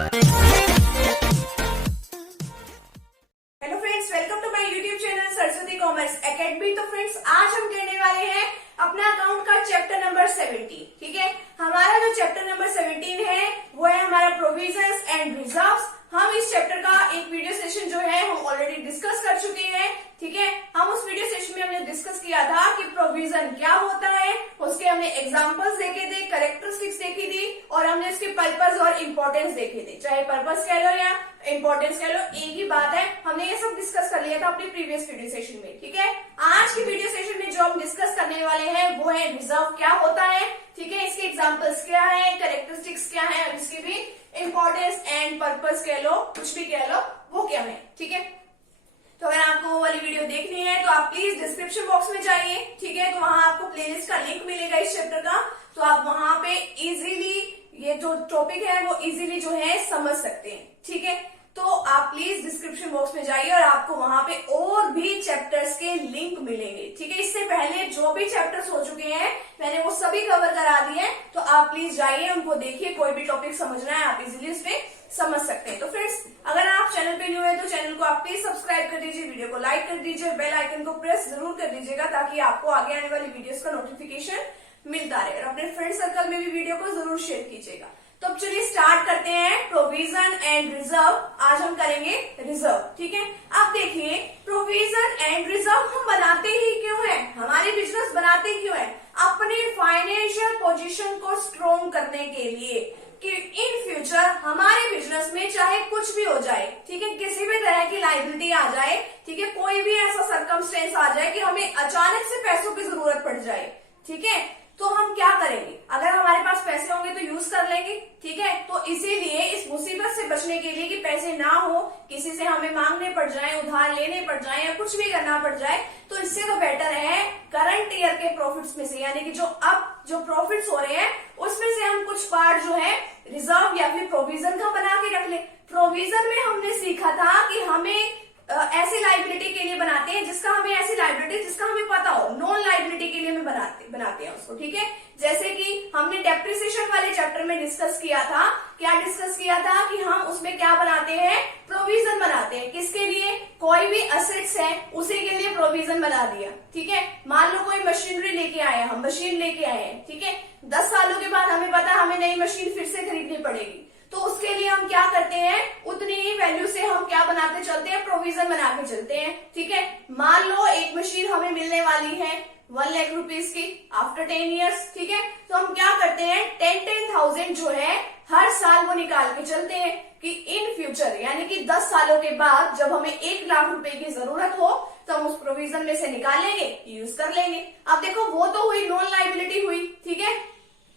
Hello friends, welcome to my YouTube channel Saraswati commerce academy. तो friends, आज हम करने वाले हैं अपना अकाउंट का चैप्टर नंबर 17। ठीक है, हमारा जो चैप्टर नंबर 17 है वो है हमारा प्रोविजंस एंड रिजर्व्स। हम इस चैप्टर का एक वीडियो सेशन जो है हम ऑलरेडी डिस्कस कर चुके हैं। ठीक है, हम उस वीडियो सेशन में हमने डिस्कस किया था कि प्रोविजन क्या होता है, उसके हमने एग्जांपल्स देखे थे, कैरेक्टरिस्टिक्स देखी थी और हमने उसके पर्पस और इम्पोर्टेंस देखे थे। चाहे पर्पस कह लो या इम्पोर्टेंस कह लो, एक ही बात है। हमने ये सब डिस्कस कर लिया था अपनी प्रीवियस वीडियो सेशन में। ठीक है, आज की वीडियो सेशन में जो हम डिस्कस करने वाले हैं वो है रिजर्व क्या होता है। ठीक है, इसके एग्जांपल्स क्या है, कैरेक्टरिस्टिक्स क्या है और इसकी भी इम्पोर्टेंस एंड पर्पस कह लो, कुछ भी कह लो, वो क्या है। ठीक है, तो अगर आपको वो वाली वीडियो देखनी है तो आप प्लीज डिस्क्रिप्शन बॉक्स में जाइए। ठीक है, तो वहां आपको प्लेलिस्ट का लिंक मिलेगा इस चैप्टर का, तो आप वहां पे इजीली ये जो टॉपिक है वो इजीली जो है समझ सकते हैं। ठीक है, तो आप प्लीज डिस्क्रिप्शन बॉक्स में जाइए और आपको वहां पे और भी चैप्टर्स के लिंक मिलेंगे। ठीक है, इससे पहले जो भी चैप्टर्स हो चुके हैं मैंने वो सभी कवर करा दिए हैं, तो आप प्लीज जाइए उनको देखिए। कोई भी टॉपिक समझना है आप इजीली उसमें समझ सकते हैं। तो फ्रेंड्स, अगर आप चैनल पे न्यू है तो चैनल को आप प्लीज सब्सक्राइब कर दीजिए, वीडियो को लाइक कर दीजिए, बेल आइकन को प्रेस जरूर कर दीजिएगा ताकि आपको आगे आने वाली वीडियोस का नोटिफिकेशन मिलता रहे और अपने फ्रेंड सर्कल में भी वीडियो को जरूर शेयर कीजिएगा। तो अब चलिए स्टार्ट करते हैं प्रोविजन एंड रिजर्व। आज हम करेंगे रिजर्व। ठीक है, अब देखिए प्रोविजन एंड रिजर्व हम बनाते ही क्यों है, हमारे बिजनेस बनाते क्यों है? अपने फाइनेंशियल पोजीशन को स्ट्रोंग करने के लिए कि इन फ्यूचर हमारे बिजनेस में चाहे कुछ भी हो जाए, ठीक है, किसी भी तरह की लायबिलिटी आ जाए, ठीक है, कोई भी ऐसा सर्कमस्टेंस आ जाए कि हमें अचानक से पैसों की जरूरत पड़ जाए, ठीक है, तो हम क्या करेंगे? अगर हमारे पास पैसे होंगे तो यूज कर लेंगे। ठीक है, तो इसीलिए इस मुसीबत से बचने के लिए कि पैसे ना हो, किसी से हमें मांगने पड़ जाए, उधार लेने पड़ जाए या कुछ भी करना पड़ जाए, तो इससे तो बेटर है करंट ईयर के प्रॉफिट्स में से, यानी कि जो प्रॉफिट्स हो रहे हैं उसमें से हम कुछ पार्ट जो है रिजर्व या फिर प्रोविजन का बना के रख ले। प्रोविजन में हमने सीखा था कि हमें ऐसी लाइबिलिटी के लिए बनाते हैं जिसका हमें पता हो, नॉन लाइबिलिटी के लिए हमें बनाते हैं उसको। ठीक है, जैसे कि हमने डेप्रिसिएशन वाले चैप्टर में डिस्कस किया था, क्या डिस्कस किया था कि हम उसमें क्या बनाते हैं, प्रोविजन बनाते हैं। किसके लिए? कोई भी असेट्स है उसी के लिए प्रोविजन बना दिया। ठीक है, मान लो कोई मशीनरी लेके आए, हम मशीन लेके आए हैं, ठीक है, 10 सालों के बाद हमें पता हमें नई मशीन फिर से खरीदनी पड़ेगी, तो उसके लिए हम क्या करते हैं, उतनी ही वैल्यू से हम क्या बनाते चलते हैं, प्रोविजन बना के चलते हैं। ठीक है, मान लो एक मशीन हमें मिलने वाली है 1 लाख रुपीज की आफ्टर 10 ईयर्स। ठीक है, तो हम क्या करते हैं, 10,000 जो है हर साल वो निकाल के चलते हैं कि इन फ्यूचर यानी कि 10 सालों के बाद जब हमें 1 लाख रुपए की जरूरत हो तो हम उस प्रोविजन में से निकाल लेंगे, यूज कर लेंगे। अब देखो वो तो हुई नॉन लाइबिलिटी हुई, ठीक है,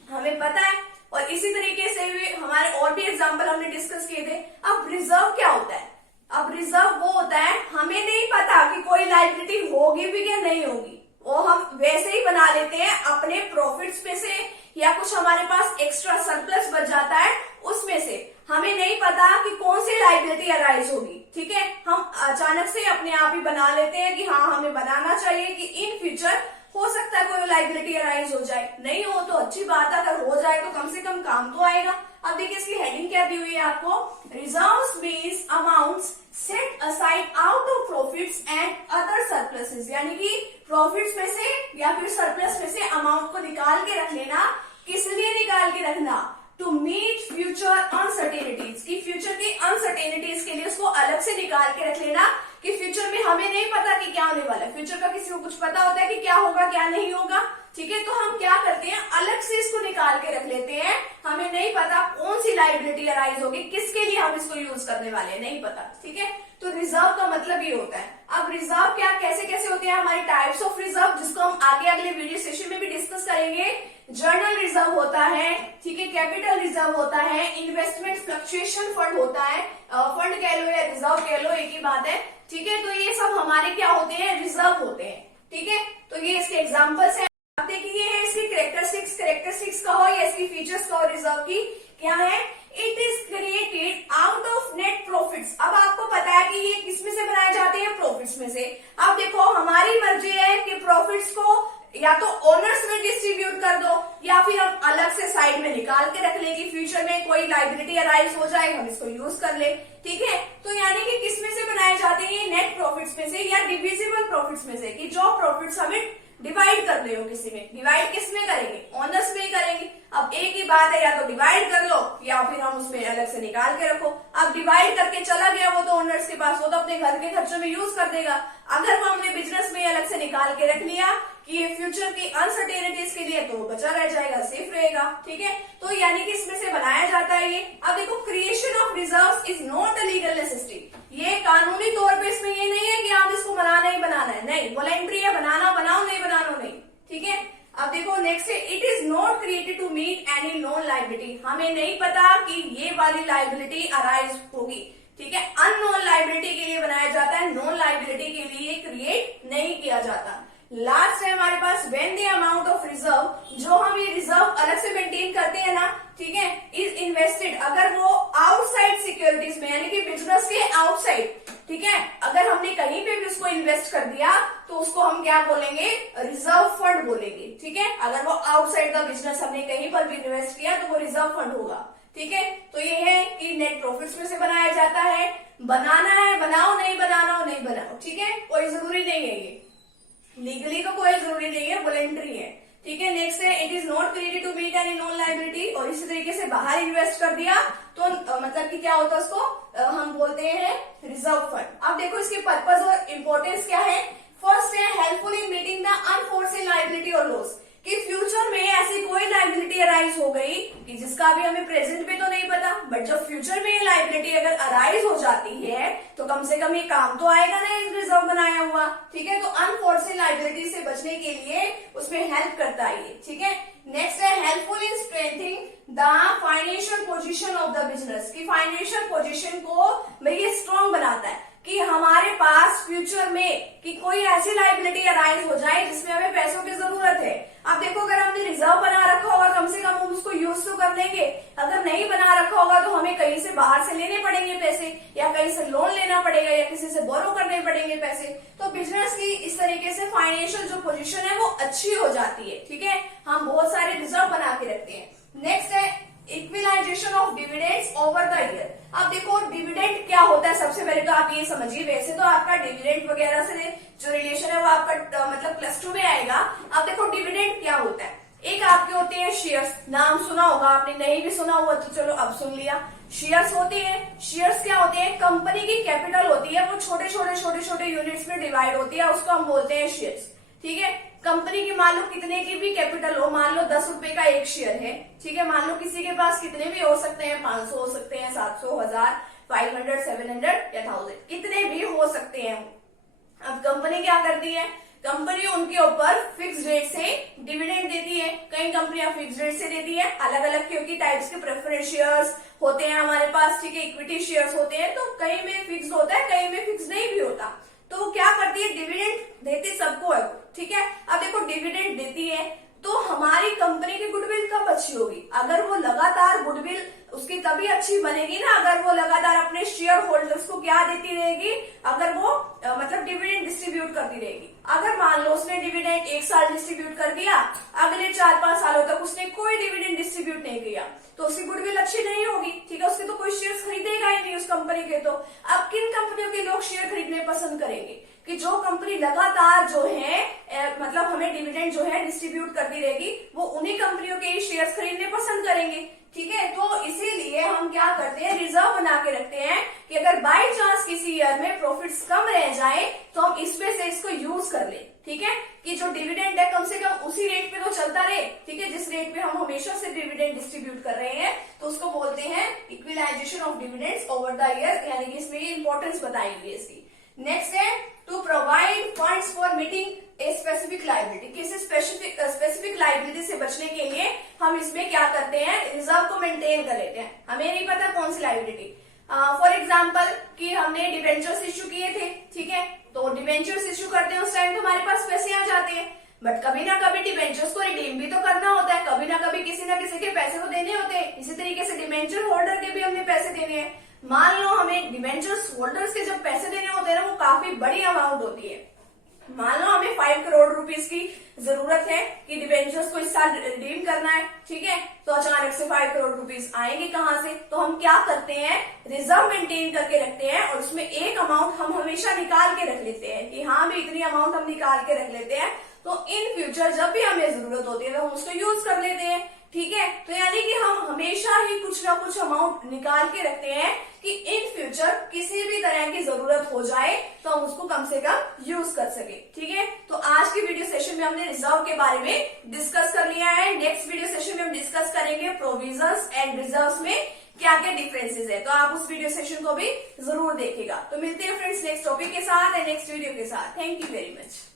हमें पता है। और इसी तरीके से भी हमारे और भी एग्जाम्पल हमने डिस्कस किए थे। अब रिजर्व क्या होता है? अब रिजर्व वो होता है, हमें नहीं पता कि कोई लाइबिलिटी होगी भी या नहीं होगी, वो हम वैसे ही बना लेते हैं अपने प्रॉफिट्स में से या कुछ हमारे पास एक्स्ट्रा सरप्लस बच जाता है उसमें से। हमें नहीं पता कि कौन सी लाइबिलिटी अराइज होगी। ठीक है, हम अचानक से अपने आप ही बना लेते हैं कि हाँ हमें बनाना चाहिए कि इन फ्यूचर हो सकता है कोई लाइबिलिटी अराइज हो जाए, नहीं हो तो अच्छी बात है, अगर हो जाए तो कम से कम काम तो आएगा। अब देखिए इसकी हेडिंग क्या दी हुई है आपको, reserves means amounts set aside out of profits and other surpluses, यानी कि प्रॉफिट्स में से या फिर सरप्लस में से अमाउंट को निकाल के रख लेना। किस लिए निकाल के रखना? टू मीट फ्यूचर अनसर्टेनिटीज, की फ्यूचर की अनसर्टेनिटीज के लिए उसको अलग से निकाल के रख लेना कि फ्यूचर में हमें नहीं पता कि क्या होने वाला है। फ्यूचर का किसी को कुछ पता होता है कि क्या होगा क्या नहीं होगा, ठीक है, तो हम क्या करते हैं, अलग से इसको निकाल के रख लेते हैं। हमें नहीं पता कौन सी लाइबिलिटी अराइज होगी, किसके लिए हम इसको यूज करने वाले हैं, नहीं पता। ठीक है, तो रिजर्व का मतलब ये होता है। अब रिजर्व क्या कैसे कैसे होते हैं, हमारे टाइप्स ऑफ रिजर्व, जिसको हम आगे अगले वीडियो सेशन में भी डिस्कस करेंगे। जर्नल रिजर्व होता है, ठीक है, कैपिटल रिजर्व होता है, इन्वेस्टमेंट फ्लक्चुएशन फंड होता है, फंड कह लो या रिजर्व कह लो, एक ही बात है। ठीक है, तो ये सब हमारे क्या होते हैं, रिजर्व होते हैं। ठीक है, तो ये इसके एग्जाम्पल्स हैं। अब देखिए ये है इसकी कैरेक्टरिस्टिक्स कहो या इसकी फीचर्स कहो रिजर्व की, क्या है, it is created out of net profits. अब आपको पता है कि ये किसमें से बनाए जाते हैं, प्रॉफिट्स में से। अब देखो हमारी मर्जी है कि प्रॉफिट्स को या तो ओनर्स में डिस्ट्रीब्यूट कर दो या फिर हम अलग से साइड में निकाल के रख लें कि फ्यूचर में कोई लाइबिलिटी अराइज हो जाए हम इसको यूज कर ले, ठीक है। तो यानी कि किस में से बनाए जाते हैं, नेट प्रॉफिट्स में से या डिविजिबल प्रॉफिट्स में से, कि जो प्रॉफिट्स हमें डिवाइड कर रहे हो किसी में, डिवाइड किस में करेंगे, ओनर्स में ही करेंगे। अब एक ही बात है, या तो डिवाइड कर लो या फिर हम उसमें अलग से निकाल के रखो। अब डिवाइड करके चला गया वो तो ओनर्स के पास, वो तो अपने घर के खर्चों में यूज कर देगा। अगर वो हमने बिजनेस में अलग से निकाल के रख लिया कि ये फ्यूचर की अनसर्टेनिटीज के लिए, तो बचा रह जाएगा, सेफ रहेगा, ठीक है। तो यानी कि इसमें से बनाया जाता है ये। अब देखो, creation of reserves is not a legal necessity, ये कानूनी तौर पे इसमें ये नहीं है कि आप इसको बनाना ही बनाना है, नहीं, वॉलंटरी है, बनाना बनाओ, नहीं बनाना नहीं, ठीक है। अब देखो नेक्स्ट है, it is not created to meet any non liability, हमें नहीं पता कि ये वाली लाइबिलिटी अराइज होगी, ठीक है। अननोन लाइबिलिटी के लिए बनाया जाता है, नॉन लाइबिलिटी के लिए क्रिएट नहीं किया जाता। लास्ट है हमारे पास, when the amount of reserve, जो हम ये रिजर्व अलग से मेंटेन करते हैं ना, ठीक है, इज इन्वेस्टेड, अगर वो आउटसाइड सिक्योरिटीज में, यानी कि बिजनेस के आउटसाइड, ठीक है, अगर हमने कहीं पे भी उसको इन्वेस्ट कर दिया तो उसको हम क्या बोलेंगे, रिजर्व फंड बोलेंगे, ठीक है। अगर वो आउटसाइड द बिजनेस हमने कहीं पर भी इन्वेस्ट किया तो वो रिजर्व फंड होगा, ठीक है। तो ये है कि नेट प्रॉफिट्स में से बनाया जाता है, बनाना है बनाओ, नहीं बनाना हो नहीं बनाओ, ठीक है, कोई जरूरी नहीं है, ये लीगली का कोई जरूरी नहीं है, वॉलंटरी है, ठीक है। नेक्स्ट है, it is not created to meet any non liability, और इसी तरीके से बाहर इन्वेस्ट कर दिया तो मतलब कि क्या होता है, उसको हम बोलते हैं रिजर्व फंड। अब देखो इसके पर्पज और इम्पोर्टेंस क्या है। फर्स्ट है, helpful in meeting the unforeseen liability और लॉस, कि फ्यूचर में ऐसी कोई लाइबिलिटी अराइज हो गई कि जिसका अभी हमें प्रेजेंट में तो नहीं पता, बट जब फ्यूचर में ये लाइबिलिटी अगर अराइज हो जाती है तो कम से कम ये काम तो आएगा ना, एक रिजर्व बनाया हुआ, ठीक है। तो अनफोर्सिन लाइबिलिटी से बचने के लिए उसमें हेल्प करता है ये, ठीक है। नेक्स्ट है, helpful in strengthening the financial position of the business, की फाइनेंशियल पोजीशन को ये स्ट्रॉन्ग बनाता है कि हमारे पास फ्यूचर में कि कोई ऐसी लाइबिलिटी अराइज हो जाए जिसमें हमें पैसों की जरूरत है। अब देखो, अगर हमने रिजर्व बना रखा होगा कम से कम हम उसको यूज तो कर लेंगे, अगर नहीं बना रखा होगा तो हमें कहीं से बाहर से लेने पड़ेंगे पैसे, या कहीं से लोन लेना पड़ेगा, या किसी से बोरो करने पड़ेंगे पैसे। तो बिजनेस की इस तरीके से फाइनेंशियल जो पोजीशन है वो अच्छी हो जाती है, ठीक है। हम बहुत सारे रिजर्व बना के रखते हैं। नेक्स्ट है, equalisation of dividends over the year. अब देखो डिविडेंड क्या होता है, सबसे पहले तो आप ये समझिए, वैसे तो आपका डिविडेंड वगैरह से जो रिलेशन है वो आपका मतलब +2 में आएगा। अब देखो डिविडेंड क्या होता है, एक आपके होते हैं शेयर्स, नाम सुना होगा आपने, नहीं भी सुना हुआ तो चलो अब सुन लिया। शेयर्स होते हैं, शेयर्स क्या होते हैं, कंपनी की कैपिटल होती है, वो छोटे छोटे यूनिट्स में डिवाइड होती है, उसको हम बोलते हैं शेयर्स, ठीक है। कंपनी की मान लो कितने की भी कैपिटल हो, मान लो 10 रुपए का एक शेयर है, ठीक है, मान लो किसी के पास कितने भी हो सकते हैं, 500 हो सकते हैं, 700, 1000, 500, 700 या 1000, कितने भी हो सकते हैं। अब कंपनी क्या करती है, कंपनी उनके ऊपर फिक्स रेट से डिविडेंड देती है। कई कंपनियां फिक्स रेट से देती है, अलग अलग क्योंकि टाइप्स के प्रेफरेंस शेयर्स होते हैं हमारे पास, ठीक है, इक्विटी शेयर्स होते हैं, तो कई में फिक्स होता है, कई में फिक्स नहीं भी होता। तो वो क्या करती है, डिविडेंड देती सबको है, ठीक है। अब देखो डिविडेंड देती है तो हमारी कंपनी की गुडविल कब अच्छी होगी, अगर वो लगातार गुडविल उसकी तभी अच्छी बनेगी ना, अगर वो लगातार अपने शेयर होल्डर्स को क्या देती रहेगी, अगर वो मतलब डिविडेंड डिस्ट्रीब्यूट करती रहेगी। अगर मान लो उसने डिविडेंड 1 साल डिस्ट्रीब्यूट कर दिया, अगले 4-5 सालों तक उसने कोई डिविडेंड डिस्ट्रीब्यूट नहीं किया, तो उसकी गुडविल अच्छी नहीं होगी, ठीक है, उसके तो कोई शेयर खरीदेगा ही नहीं उस कंपनी के। तो अब किन कंपनियों के लोग शेयर खरीदने पसंद करेंगे, कि जो कंपनी लगातार जो है मतलब हमें डिविडेंड जो है डिस्ट्रीब्यूट करती रहेगी, वो उन्हीं कंपनियों के ही शेयर्स खरीदने पसंद करेंगे, ठीक है। तो इसीलिए हम क्या करते हैं, रिजर्व बना के रखते हैं कि अगर बाय चांस किसी ईयर में प्रॉफिट्स कम रह जाए तो हम इसमें से इसको यूज कर ले, ठीक है, कि जो डिविडेंड है कम से कम उसी रेट पे तो चलता रहे, ठीक है, जिस रेट पे हम हमेशा से डिविडेंड डिस्ट्रीब्यूट कर रहे हैं, तो उसको बोलते हैं equalisation of dividends over the year, यानी कि इसमें इंपॉर्टेंस बताई हुई है इसकी। नेक्स्ट है, to provide funds for meeting a specific liability, किसी स्पेसिफिक लाइबिलिटी से बचने के लिए हम इसमें क्या करते हैं, रिजर्व को मेंटेन कर लेते हैं। हमें नहीं पता कौन सी लाइबिलिटी, फॉर एग्जाम्पल कि हमने डिबेंचर्स इश्यू किए थे, ठीक है, तो डिबेंचर्स इश्यू करते हैं उस टाइम तो हमारे पास पैसे आ जाते हैं, बट कभी ना कभी डिबेंचर्स को रिडीम भी तो करना होता है, कभी ना कभी किसी ना किसी के पैसे तो देने होते हैं। इसी तरीके से डिबेंचर होल्डर के भी हमने पैसे देने हैं। मान लो हमें डिबेंचर्स होल्डर्स के जब पैसे देने होते हैं ना, वो काफी बड़ी अमाउंट होती है, मान लो हमें 5 करोड़ रुपीस की जरूरत है कि डिबेंचर्स को इस साल रिडीम करना है, ठीक है। तो अचानक से 5 करोड़ रुपीस आएंगे कहाँ से? तो हम क्या करते हैं, रिजर्व मेंटेन करके रखते हैं और उसमें एक अमाउंट हम हमेशा निकाल के रख लेते हैं कि हाँ भी इतनी अमाउंट हम निकाल के रख लेते हैं, तो इन फ्यूचर जब भी हमें जरूरत होती है तो हम उसको यूज कर लेते हैं, ठीक है। तो यानी कि हम हमेशा ही कुछ ना कुछ अमाउंट निकाल के रखते हैं कि इन फ्यूचर किसी भी तरह की जरूरत हो जाए तो हम उसको कम से कम यूज कर सके, ठीक है। तो आज की वीडियो सेशन में हमने रिजर्व के बारे में डिस्कस कर लिया है। नेक्स्ट वीडियो सेशन में हम डिस्कस करेंगे प्रोविजंस एंड रिजर्व्स में क्या क्या डिफरेंसेस है, तो आप उस वीडियो सेशन को भी जरूर देखिएगा। तो मिलते हैं फ्रेंड्स नेक्स्ट टॉपिक के साथ एंड नेक्स्ट वीडियो के साथ। Thank you very much.